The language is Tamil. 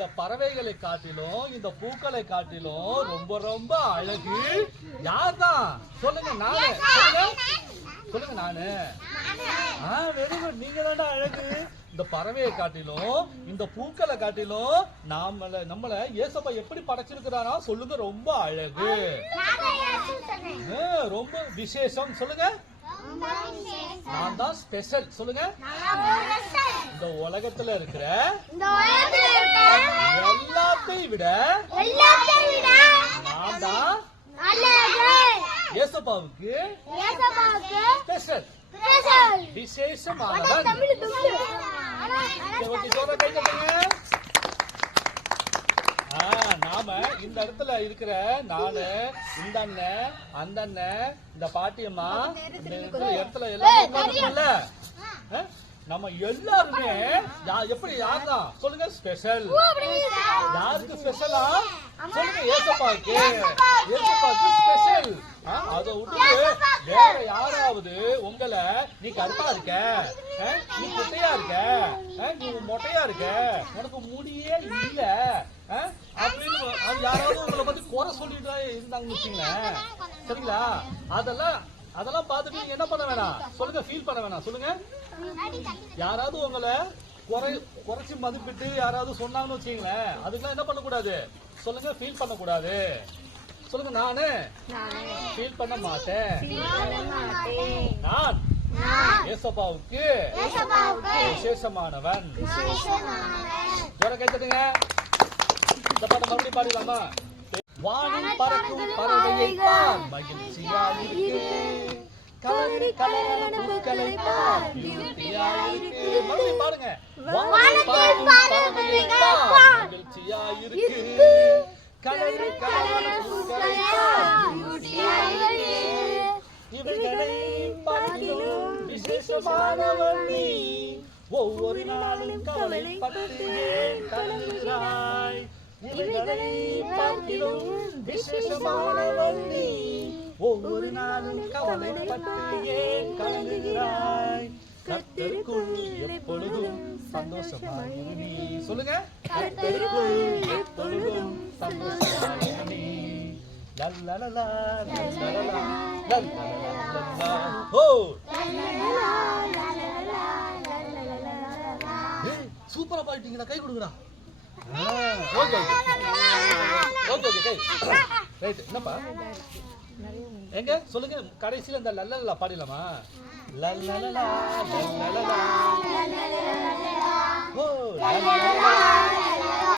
இந்த பறவைகளை காட்டிலும் இந்த பூக்களை காட்டிலும் ரொம்ப ரொம்ப அழகு யார்தான்? சொல்லுங்க நானு. சொல்லுங்க நானு. Very good. நீங்க தானே அழகு. இந்த பறவையை காட்டிலும் இந்த பூக்களை காட்டிலும் நம்மள ஏசப்பா எப்படி படைச்சிருக்கிறாரா? சொல்லுங்க. ரொம்ப அழகு, ரொம்ப விசேஷம். சொல்லுங்க. நான் தான் ஸ்பெஷல். சொல்லுங்க. இந்த உலகத்துல இருக்கிற எல்லாத்தையும் விட நான் தான் ஏசப்பாவுக்கு ஸ்பெஷல், விசேஷமானவன். நாம இந்த இடத்துல இருக்கிற நானு, இந்த அண்ணன், அந்த அண்ணன், இந்த பாட்டியம்மா, இந்த இடத்துல எல்லாம் நம்ம எல்லாருமே எப்படி யாருதான்? சொல்லுங்க. ஸ்பெஷல். யாருக்கு ஸ்பெஷலா? சொல்லுங்க. ஏசப்பாவுக்கு. ஏசப்பாவுக்கு ஸ்பெஷல். அதை விட்டு வேற யாராவது உங்களை நீ கருப்பா இருக்க, நீ குட்டையா இருக்க, நீ மொட்டையா இருக்க, உனக்கு முடியே இல்ல அப்படின்னு யாராவது உங்களை பத்தி குறை சொல்லிட்டு இருந்தாங்கன்னு வச்சுங்களேன், சரிங்களா? அதெல்லாம் பார்த்துட்டு நீங்க என்ன பண்ண வேணாம். சொல்லுங்க. ஃபீல் பண்ண வேணாம். சொல்லுங்க. யாராவது உங்களை குறைச்சி மதிப்பிட்டு யாராவது சொன்னாங்கன்னு வச்சுங்களேன், அதுக்கெல்லாம் என்ன பண்ணக்கூடாது. சொல்லுங்க. ஃபீல் பண்ணக்கூடாது. சொல்லுங்க. நானு ஃபீல் பண்ண மாட்டேன். நான் ஏசப்பாவுக்கு விசேஷமானவன். கை தட்டுங்க. இந்த பாட்டை மறுபடியும் பாடிடலாமா? வானில் பறக்கும் பறவையை பார், மகிழ்ச்சியா இருக்கு. கலரி கலரான பூக்களை பார், பியூட்டியா இருக்கு. மறுபடியும் பாருங்க. வானில் பறக்கும் பறவையை பார், மகிழ்ச்சியா இருக்கு. கலரி கலரான பூக்களை பார், பியூட்டியா இருக்கு. இவைகளை பார்க்கிலும் விசேஷமானவன் நீ. ஒவ்வொரு நாளும் கவலைப்பட்டு ஏன் கலங்குகிறாய்? இவைகளை பார்க்கிலும் விசேஷமானவன் நீ. ஒவ்வொரு நாளும் கவலைப்பட்டு ஏன் கலங்குகிறாய்? கர்த்தருக்குள் எப்பொழுதும் சந்தோஷமாயிரு நீ. சொல்லுங்க. கர்த்தருக்குள் எப்பொழுதும் சந்தோஷமாயிரு நீ. லல்லலலா லல்லலலா லல்லலலா. ஓ சூப்பரா பாடிட்டீங்களா? கை கொடுங்கடா. Okay okay okay. கை ரைட். என்னப்பா எங்க சொல்லுங்க. கடைசியில இந்த லல்லலலா பாடிடலாமா? லல்லலலா லல்லலலா. ஓ லல்லலலா